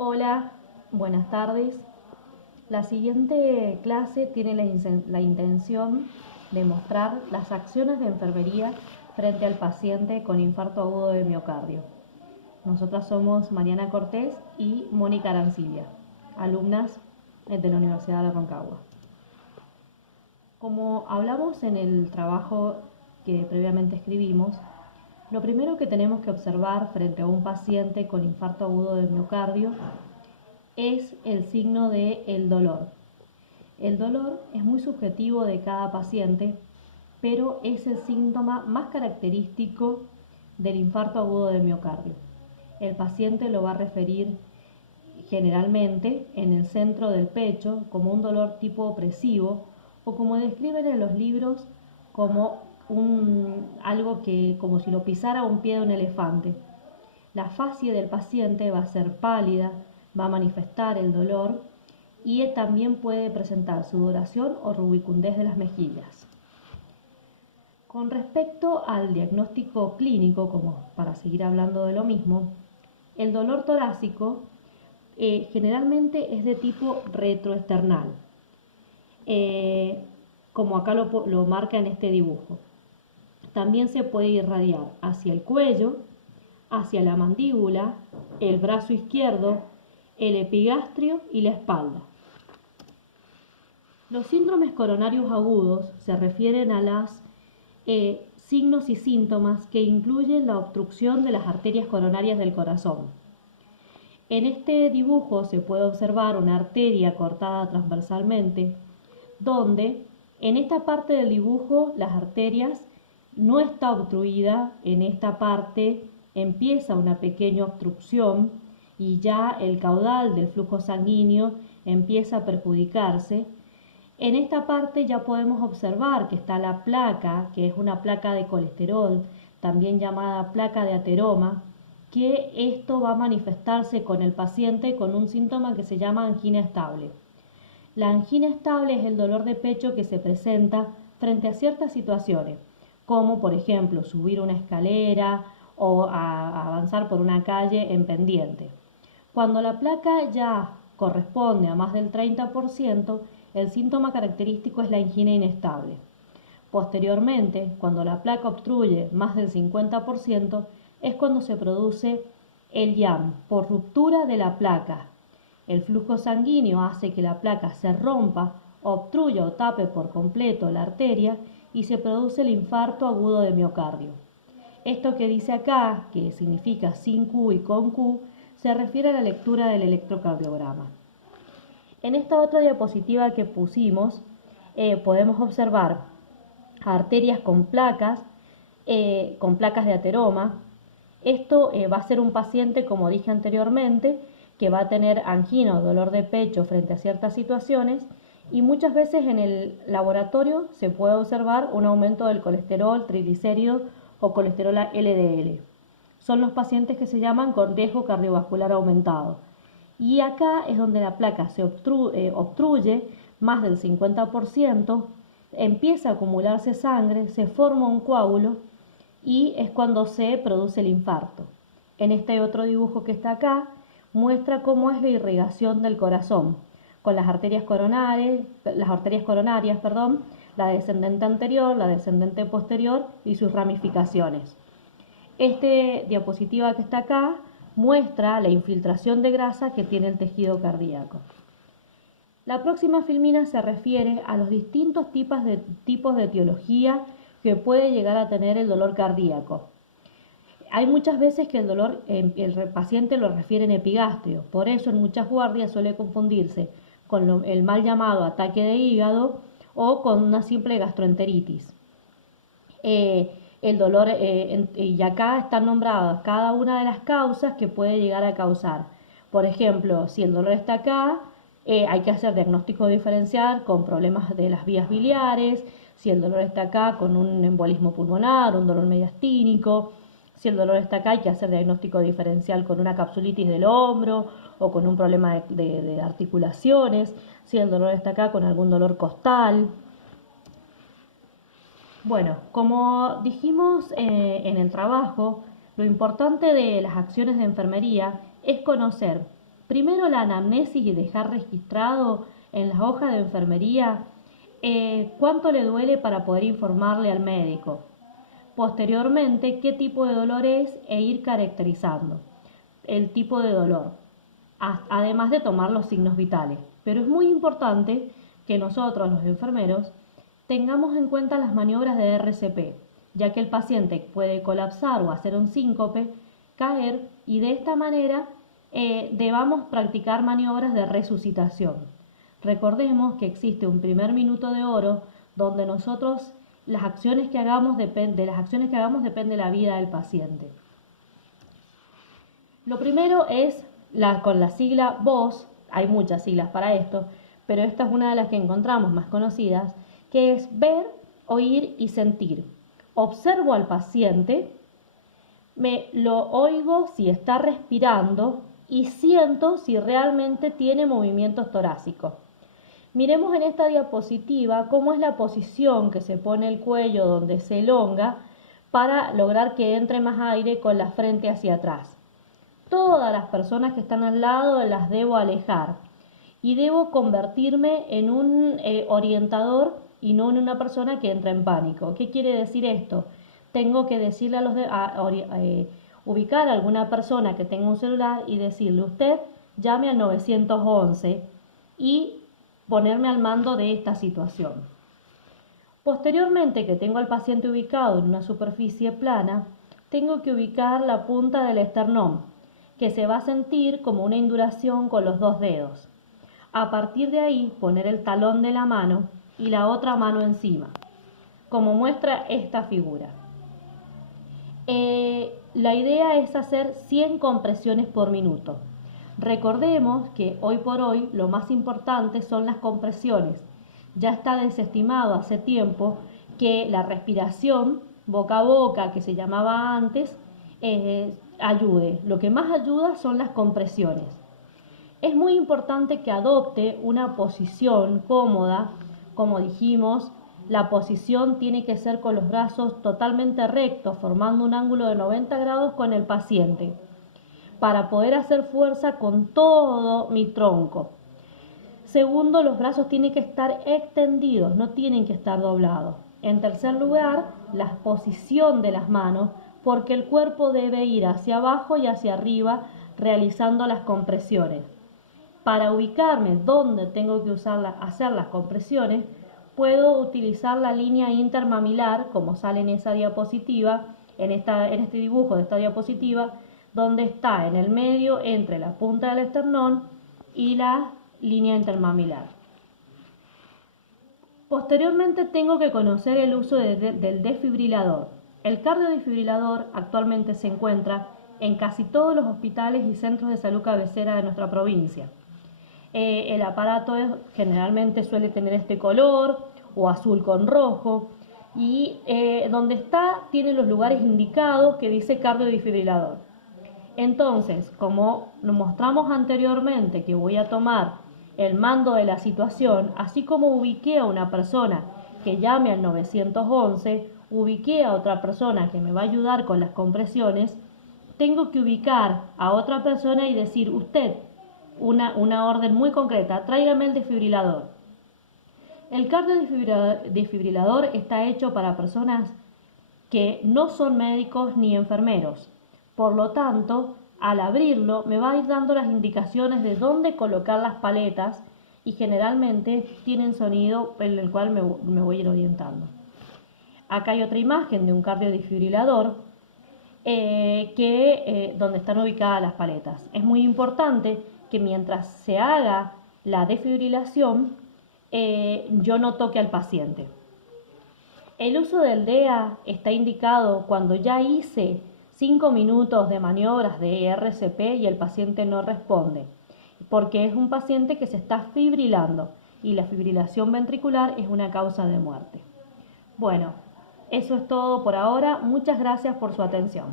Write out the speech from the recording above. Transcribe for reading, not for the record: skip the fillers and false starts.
Hola, buenas tardes. La siguiente clase tiene la intención de mostrar las acciones de enfermería frente al paciente con infarto agudo de miocardio. Nosotras somos Mariana Cortés y Mónica Arancibia, alumnas de la Universidad de la Aconcagua. Como hablamos en el trabajo que previamente escribimos, lo primero que tenemos que observar frente a un paciente con infarto agudo de miocardio es el signo del dolor. El dolor es muy subjetivo de cada paciente, pero es el síntoma más característico del infarto agudo de miocardio. El paciente lo va a referir generalmente en el centro del pecho como un dolor tipo opresivo o como describen en los libros como algo que como si lo pisara un pie de un elefante. La facie del paciente va a ser pálida, va a manifestar el dolor y también puede presentar sudoración o rubicundez de las mejillas. Con respecto al diagnóstico clínico, como para seguir hablando de lo mismo, el dolor torácico generalmente es de tipo retroesternal, como acá lo marca en este dibujo. También se puede irradiar hacia el cuello, hacia la mandíbula, el brazo izquierdo, el epigastrio y la espalda. Los síndromes coronarios agudos se refieren a los signos y síntomas que incluyen la obstrucción de las arterias coronarias del corazón. En este dibujo se puede observar una arteria cortada transversalmente, donde en esta parte del dibujo las arterias no está obstruida, en esta parte empieza una pequeña obstrucción y ya el caudal del flujo sanguíneo empieza a perjudicarse. En esta parte ya podemos observar que está la placa, que es una placa de colesterol, también llamada placa de ateroma, que esto va a manifestarse con el paciente con un síntoma que se llama angina estable. La angina estable es el dolor de pecho que se presenta frente a ciertas situaciones, como por ejemplo subir una escalera o avanzar por una calle en pendiente. Cuando la placa ya corresponde a más del 30%, el síntoma característico es la angina inestable. Posteriormente, cuando la placa obstruye más del 50%, es cuando se produce el IAM, por ruptura de la placa. El flujo sanguíneo hace que la placa se rompa, obstruya o tape por completo la arteria y se produce el infarto agudo de miocardio. Esto que dice acá, que significa sin Q y con Q, se refiere a la lectura del electrocardiograma. En esta otra diapositiva que pusimos, podemos observar arterias con placas de ateroma. Esto va a ser un paciente, como dije anteriormente, que va a tener angina o dolor de pecho frente a ciertas situaciones y muchas veces en el laboratorio se puede observar un aumento del colesterol, triglicéridos o colesterol LDL. Son los pacientes que se llaman con riesgo cardiovascular aumentado. Y acá es donde la placa se obstruye más del 50%, empieza a acumularse sangre, se forma un coágulo y es cuando se produce el infarto. En este otro dibujo que está acá muestra cómo es la irrigación del corazón con las arterias coronarias, la descendente anterior, la descendente posterior y sus ramificaciones. Esta diapositiva que está acá muestra la infiltración de grasa que tiene el tejido cardíaco. La próxima filmina se refiere a los distintos tipos de etiología que puede llegar a tener el dolor cardíaco. Hay muchas veces que el dolor el paciente lo refiere en epigastrio, por eso en muchas guardias suele confundirse con el mal llamado ataque de hígado o con una simple gastroenteritis. El dolor, y acá están nombradas cada una de las causas que puede llegar a causar. Por ejemplo, si el dolor está acá, hay que hacer diagnóstico diferencial con problemas de las vías biliares. Si el dolor está acá, con un embolismo pulmonar, un dolor mediastínico. Si el dolor está acá, hay que hacer diagnóstico diferencial con una capsulitis del hombro o con un problema de articulaciones. Si el dolor está acá, con algún dolor costal. Bueno, como dijimos en el trabajo, lo importante de las acciones de enfermería es conocer Primero la anamnesis y dejar registrado en las hojas de enfermería cuánto le duele para poder informarle al médico. Posteriormente, qué tipo de dolor es e ir caracterizando el tipo de dolor, además de tomar los signos vitales. Pero es muy importante que nosotros, los enfermeros, tengamos en cuenta las maniobras de RCP, ya que el paciente puede colapsar o hacer un síncope, caer, y de esta manera debamos practicar maniobras de resucitación. Recordemos que existe un primer minuto de oro donde nosotros de las acciones que hagamos depende la vida del paciente. Lo primero es con la sigla VOS, hay muchas siglas para esto, pero esta es una de las que encontramos más conocidas, que es ver, oír y sentir. Observo al paciente, me lo oigo si está respirando y siento si realmente tiene movimientos torácicos. Miremos en esta diapositiva cómo es la posición que se pone el cuello donde se elonga para lograr que entre más aire con la frente hacia atrás. Todas las personas que están al lado las debo alejar y debo convertirme en un orientador y no en una persona que entra en pánico. ¿Qué quiere decir esto? Tengo que decirle ubicar a alguna persona que tenga un celular y decirle: usted llame al 911 y ponerme al mando de esta situación. Posteriormente, que tengo al paciente ubicado en una superficie plana, tengo que ubicar la punta del esternón, que se va a sentir como una induración con los dos dedos. A partir de ahí, poner el talón de la mano y la otra mano encima, como muestra esta figura. La idea es hacer 100 compresiones por minuto. Recordemos que hoy por hoy lo más importante son las compresiones. Ya está desestimado hace tiempo que la respiración boca a boca, que se llamaba antes, ayude. Lo que más ayuda son las compresiones. Es muy importante que adopte una posición cómoda. Como dijimos, la posición tiene que ser con los brazos totalmente rectos, formando un ángulo de 90 grados con el paciente, para poder hacer fuerza con todo mi tronco. Segundo, los brazos tienen que estar extendidos, no tienen que estar doblados. En tercer lugar, la posición de las manos, porque el cuerpo debe ir hacia abajo y hacia arriba realizando las compresiones. Para ubicarme dónde tengo que hacer las compresiones, puedo utilizar la línea intermamilar, como sale en esa diapositiva, en este dibujo de esta diapositiva, donde está en el medio entre la punta del esternón y la línea intermamilar. Posteriormente tengo que conocer el uso del desfibrilador. El cardiodesfibrilador actualmente se encuentra en casi todos los hospitales y centros de salud cabecera de nuestra provincia. El aparato generalmente suele tener este color o azul con rojo, y donde está tiene los lugares indicados que dice cardiodesfibrilador. Entonces, como nos mostramos anteriormente que voy a tomar el mando de la situación, así como ubiqué a una persona que llame al 911, ubiqué a otra persona que me va a ayudar con las compresiones, tengo que ubicar a otra persona y decir: usted, una orden muy concreta, tráigame el desfibrilador. El cardiodesfibrilador está hecho para personas que no son médicos ni enfermeros. Por lo tanto, al abrirlo me va a ir dando las indicaciones de dónde colocar las paletas, y generalmente tienen sonido en el cual me voy a ir orientando. Acá hay otra imagen de un cardiodesfibrilador donde están ubicadas las paletas. Es muy importante que mientras se haga la desfibrilación, yo no toque al paciente. El uso del DEA está indicado cuando ya hice 5 minutos de maniobras de RCP y el paciente no responde, porque es un paciente que se está fibrilando y la fibrilación ventricular es una causa de muerte. Bueno, eso es todo por ahora. Muchas gracias por su atención.